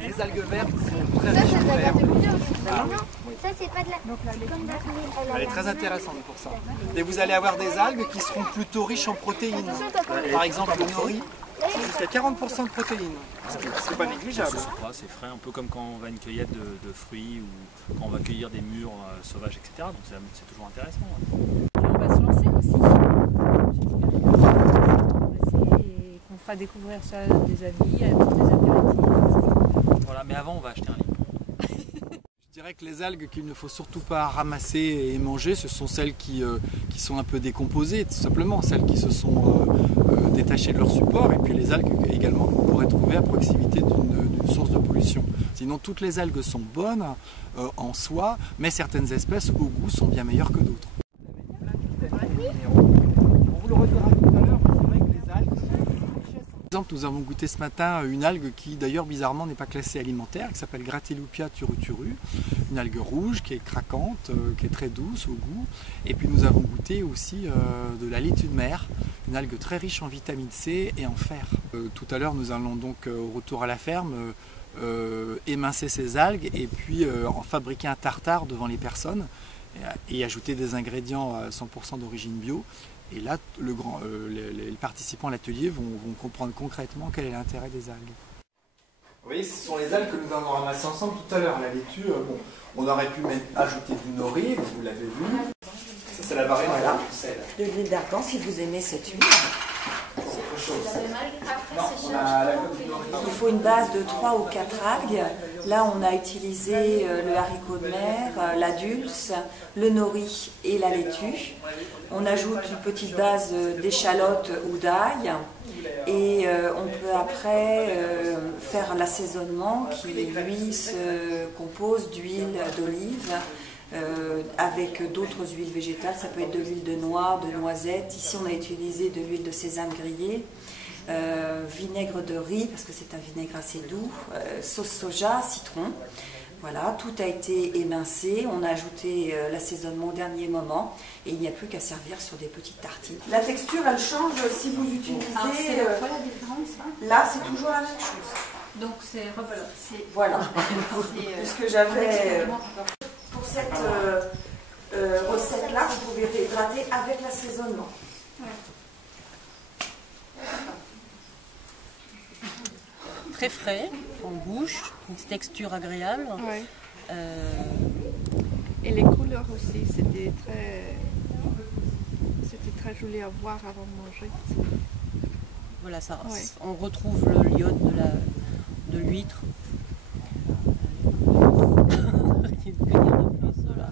Les algues vertes sont très riches en fer. Ça, c'est pas de la... Elle est très intéressante pour ça. Et vous allez avoir des algues qui seront plutôt riches en protéines. Par exemple, le nori, c'est jusqu'à 40% de protéines. C'est pas négligeable. C'est frais, un peu comme quand on va à une cueillette de fruits ou quand on va cueillir des mûres sauvages, etc. Donc c'est toujours intéressant. Puis on va se lancer aussi. Et qu'on fera découvrir ça à des amis, à des apéritifs. Voilà, mais avant on va acheter un livre. Je dirais que les algues qu'il ne faut surtout pas ramasser et manger, ce sont celles qui sont un peu décomposées, tout simplement, celles qui se sont détachées de leur support, et puis les algues également qu'on pourrait trouver à proximité d'une source de pollution. Sinon, toutes les algues sont bonnes en soi, mais certaines espèces au goût sont bien meilleures que d'autres. On vous le redira tout à l'heure, c'est vrai que les algues... Par exemple, nous avons goûté ce matin une algue qui d'ailleurs bizarrement n'est pas classée alimentaire, qui s'appelle Gratiloupia turuturu, une algue rouge qui est craquante, qui est très douce au goût. Et puis nous avons goûté aussi de la laitue de mer, une algue très riche en vitamine C et en fer. Tout à l'heure nous allons donc au retour à la ferme émincer ces algues et puis en fabriquer un tartare devant les personnes et ajouter des ingrédients à 100% d'origine bio. Et là, les participants à l'atelier vont comprendre concrètement quel est l'intérêt des algues. Vous voyez, ce sont les algues que nous avons ramassées ensemble tout à l'heure. La laitue, on aurait pu ajouter du nori, vous l'avez vu. Ça, c'est la variante de sel. De l'huile d'argan, si vous aimez cette huile. C'est autre chose. Non, on a la côte du nori. Il faut une base de 3 ou 4 algues. Là, on a utilisé le haricot de mer, la dulce, le nori et la laitue. On ajoute une petite base d'échalote ou d'ail. Et on peut après faire l'assaisonnement qui, lui, se compose d'huile d'olive avec d'autres huiles végétales. Ça peut être de l'huile de noix, de noisette. Ici, on a utilisé de l'huile de sésame grillée. Vinaigre de riz, parce que c'est un vinaigre assez doux, sauce soja, citron. Voilà, tout a été émincé, on a ajouté l'assaisonnement au dernier moment et il n'y a plus qu'à servir sur des petites tartines. La texture, elle change si vous utilisez... C'est quoi la différence là, c'est toujours la même chose. Donc c'est voilà. Puisque j'avais... Pour cette recette-là, vous pouvez réhydrater avec l'assaisonnement. Très frais en bouche, une texture agréable. Ouais. Et les couleurs aussi, c'était très joli à voir avant de manger. Voilà, ça, ouais. On retrouve le l'iode de l'huître. Rien de plus, là.